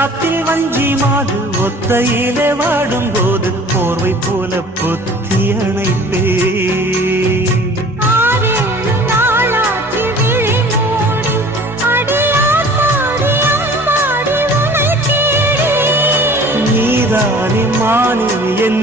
காத்தில் வஞ்சி மாது ஒத்தையிலே வாடும் போது போர்வை போல பொத்தி அணைப்பே. நீதானே மானே என்